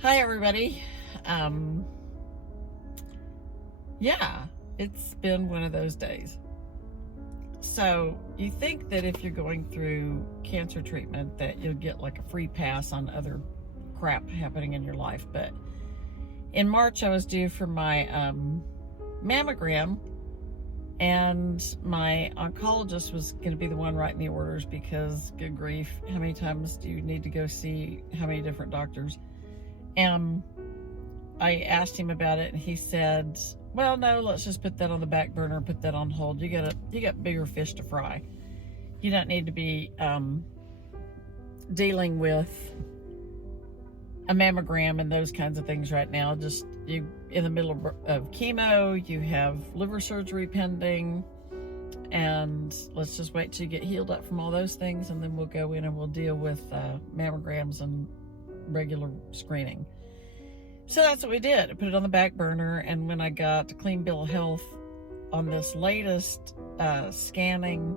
Hi, everybody. Yeah, it's been one of those days. So you think that if you're going through cancer treatment that you'll get like a free pass on other crap happening in your life. But in March, I was due for my mammogram, and my oncologist was going to be the one writing the orders because, good grief, how many times do you need to go see how many different doctors? And I asked him about it, and he said, well, no, let's just put that on the back burner, put that on hold. You got bigger fish to fry. You don't need to be dealing with a mammogram and those kinds of things right now. Just you in the middle of chemo, you have liver surgery pending, and let's just wait till you get healed up from all those things, and then we'll go in and we'll deal with mammograms and regular screening. So that's what we did. I put it on the back burner, and when I got a clean bill of health on this latest scanning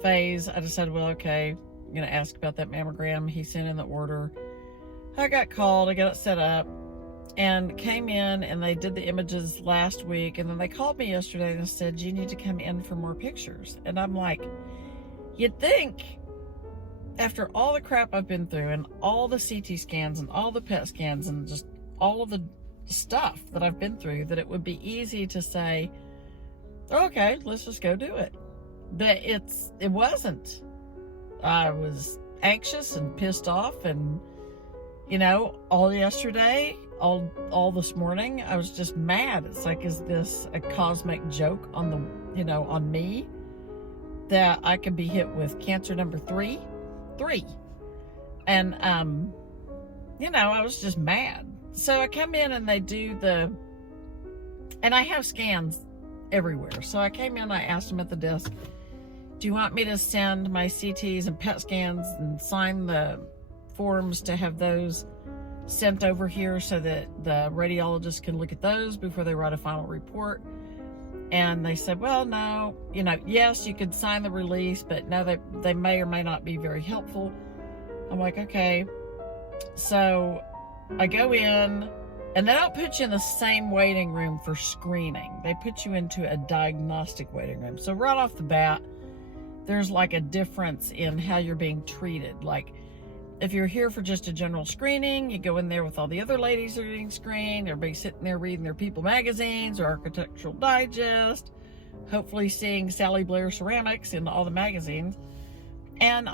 phase, I decided, well, okay, I'm going to ask about that mammogram. He sent in the order. I got called, I got it set up, and came in, and they did the images last week, and then they called me yesterday and said, you need to come in for more pictures. And I'm like, you'd think, after all the crap I've been through, and all the CT scans, and all the PET scans, and just all of the stuff that I've been through, that it would be easy to say, okay, let's just go do it. But it wasn't. I was anxious and pissed off, and all yesterday, all this morning, I was just mad. It's like, is this a cosmic joke on on me, that I could be hit with cancer number three? And I was just mad. So I come in, and they do and I have scans everywhere. So I came in, I asked them at the desk, do you want me to send my CTs and PET scans and sign the forms to have those sent over here so that the radiologist can look at those before they write a final report? And they said, well, no, yes, you could sign the release, but no, they may or may not be very helpful. I'm like, okay. So I go in, and they don't put you in the same waiting room for screening. They put you into a diagnostic waiting room. So right off the bat, there's like a difference in how you're being treated. Like, if you're here for just a general screening, you go in there with all the other ladies that are getting screened. Everybody's sitting there reading their People magazines or Architectural Digest, hopefully seeing Sally Blair ceramics in all the magazines. And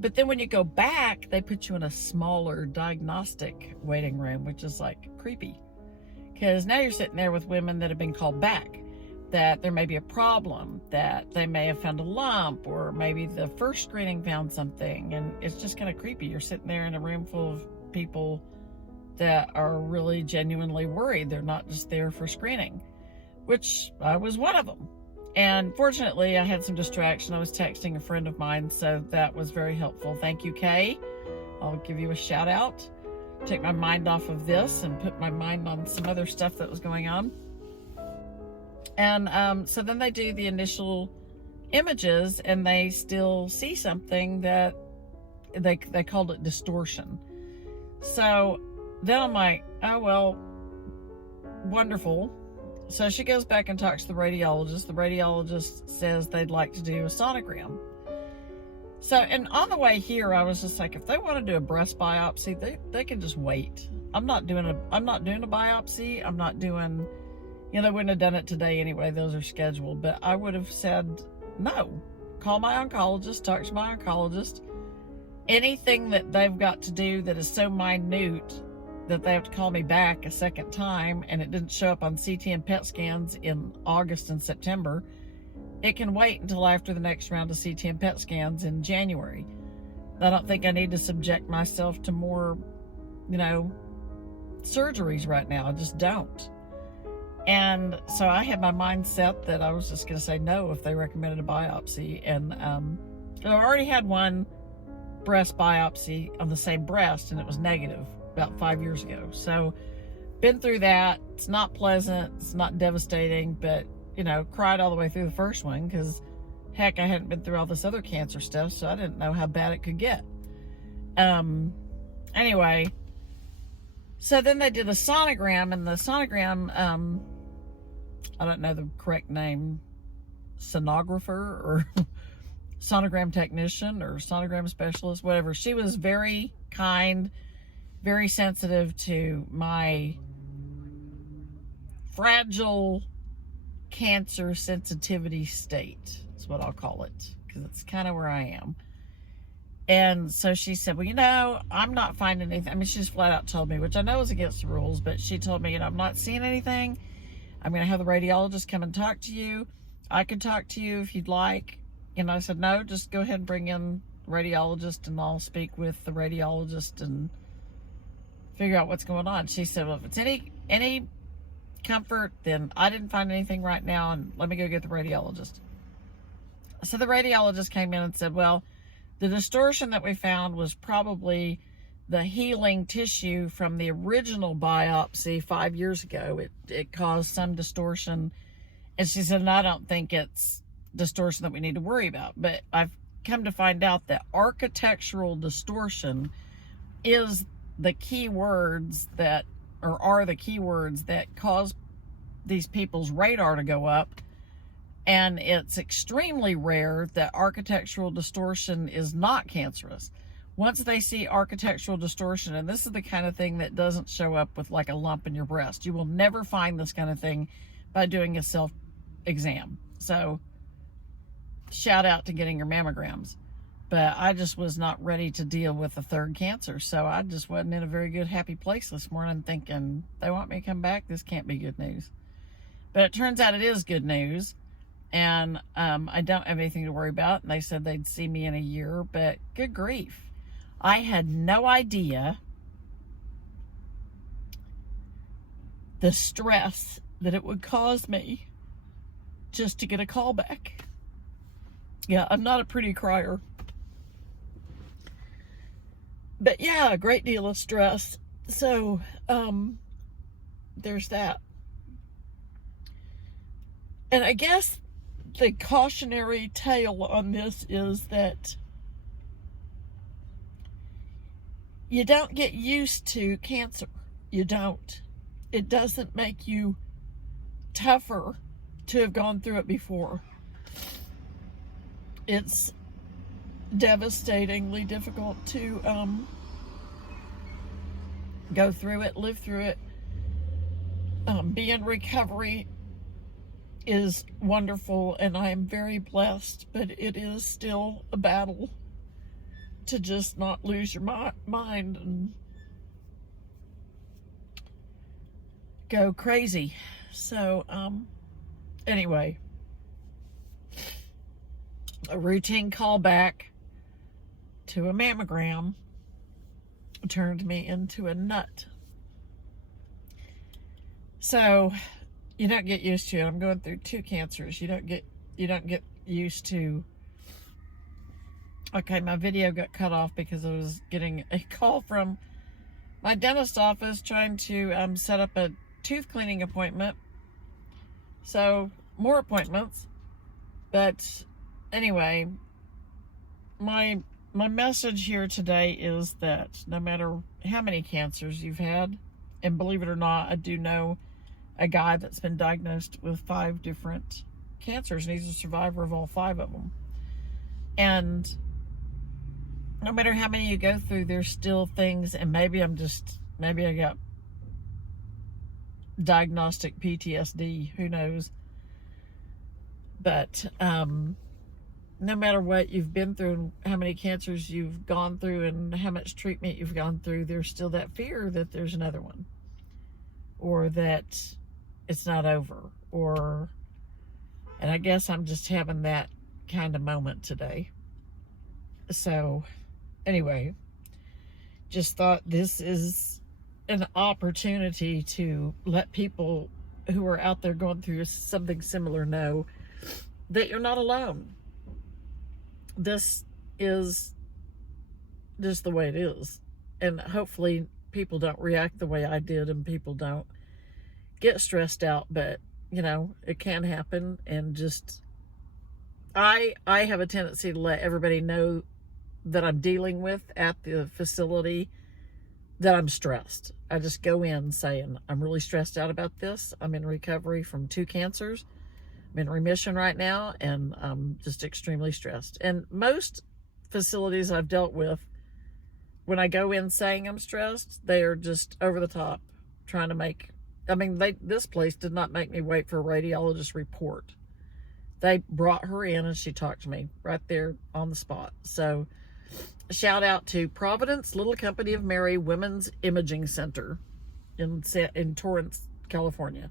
but then when you go back, they put you in a smaller diagnostic waiting room, which is like creepy. Because now you're sitting there with women that have been called back, that there may be a problem, that they may have found a lump, or maybe the first screening found something, and it's just kind of creepy. You're sitting there in a room full of people that are really genuinely worried. They're not just there for screening, which I was one of them. And fortunately, I had some distraction. I was texting a friend of mine, so that was very helpful. Thank you, Kay. I'll give you a shout out. Take my mind off of this and put my mind on some other stuff that was going on. And so then they do the initial images, and they still see something that they called it distortion. So then I'm like, oh, well, wonderful. So she goes back and talks to the radiologist. The radiologist says they'd like to do a sonogram. So, and on the way here, I was just like, if they want to do a breast biopsy, they can just wait. I'm not doing a biopsy. I'm not doing, they wouldn't have done it today anyway. Those are scheduled. But I would have said, no, call my oncologist, talk to my oncologist. Anything that they've got to do that is so minute that they have to call me back a second time, and it didn't show up on CT and PET scans in August and September, it can wait until after the next round of CT and PET scans in January. I don't think I need to subject myself to more, surgeries right now. I just don't. And so I had my mind set that I was just going to say no if they recommended a biopsy. And I already had one breast biopsy on the same breast, and it was negative about 5 years ago. So been through that. It's not pleasant. It's not devastating, but cried all the way through the first one because heck, I hadn't been through all this other cancer stuff, so I didn't know how bad it could get. Anyway, So then they did a sonogram, and the sonogram, I don't know the correct name, sonographer or sonogram technician or sonogram specialist, whatever. She was very kind, very sensitive to my fragile cancer sensitivity state, is what I'll call it, because it's kind of where I am. And so she said, well, you know, I'm not finding anything. I mean, she just flat out told me, which I know is against the rules, but she told me, you know, I'm not seeing anything. I'm going to have the radiologist come and talk to you. I could talk to you if you'd like. And I said, no, just go ahead and bring in the radiologist and I'll speak with the radiologist and figure out what's going on. She said, well, if it's any comfort, then I didn't find anything right now, and let me go get the radiologist. So the radiologist came in and said, well, the distortion that we found was probably the healing tissue from the original biopsy 5 years ago. It caused some distortion. And she said, and I don't think it's distortion that we need to worry about. But I've come to find out that architectural distortion is the key words that, or are the key words that cause these people's radar to go up. And it's extremely rare that architectural distortion is not cancerous. Once they see architectural distortion, and this is the kind of thing that doesn't show up with like a lump in your breast. You will never find this kind of thing by doing a self-exam. So shout out to getting your mammograms. But I just was not ready to deal with a third cancer. So I just wasn't in a very good, happy place this morning thinking, they want me to come back? This can't be good news. But it turns out it is good news. And I don't have anything to worry about. And they said they'd see me in a year, but good grief. I had no idea the stress that it would cause me just to get a call back. Yeah, I'm not a pretty crier. But yeah, a great deal of stress. So, there's that. And I guess the cautionary tale on this is that you don't get used to cancer. You don't. It doesn't make you tougher to have gone through it before. It's devastatingly difficult to go through it, live through it. Be in recovery is wonderful, and I am very blessed, but it is still a battle to just not lose your mind and go crazy. So anyway, a routine callback to a mammogram turned me into a nut. So you don't get used to it. I'm going through 2 cancers. You don't get used to. Okay, my video got cut off because I was getting a call from my dentist office trying to set up a tooth cleaning appointment. So more appointments. But anyway, my message here today is that no matter how many cancers you've had, and believe it or not, I do know a guy that's been diagnosed with 5 different cancers, and he's a survivor of all 5 of them. And no matter how many you go through, there's still things, and maybe I got diagnostic PTSD, who knows. But no matter what you've been through, and how many cancers you've gone through, and how much treatment you've gone through, there's still that fear that there's another one, or that it's not over, and I guess I'm just having that kind of moment today. So anyway, just thought this is an opportunity to let people who are out there going through something similar know that you're not alone. This is just the way it is. And hopefully people don't react the way I did, and people don't get stressed out, but you know, it can happen. And just I have a tendency to let everybody know that I'm dealing with at the facility that I'm stressed. I just go in saying, I'm really stressed out about this. I'm in recovery from 2 cancers. I'm in remission right now, and I'm just extremely stressed. And most facilities I've dealt with, when I go in saying I'm stressed, they are just over the top trying to make, this place did not make me wait for a radiologist report. They brought her in and she talked to me right there on the spot. So shout out to Providence Little Company of Mary Women's Imaging Center in Torrance, California,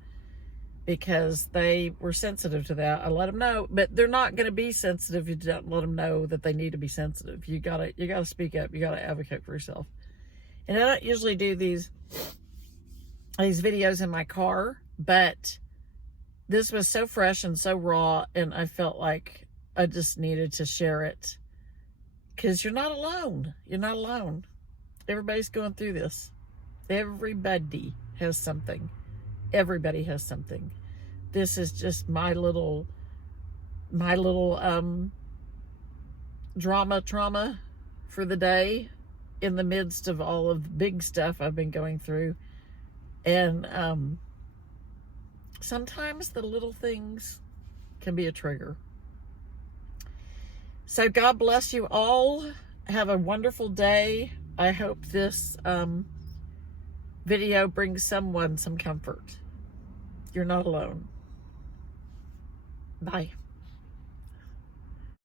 because they were sensitive to that. I let them know, but they're not going to be sensitive if you don't let them know that they need to be sensitive. You gotta speak up. You gotta advocate for yourself. And I don't usually do these videos in my car, but this was so fresh and so raw, and I felt like I just needed to share it, because you're not alone. You're not alone. Everybody's going through this. Everybody has something. Everybody has something. This is just my little trauma for the day, in the midst of all of the big stuff I've been going through. And sometimes the little things can be a trigger. So God bless you all. Have a wonderful day. I hope this video brings someone some comfort. You're not alone. Bye.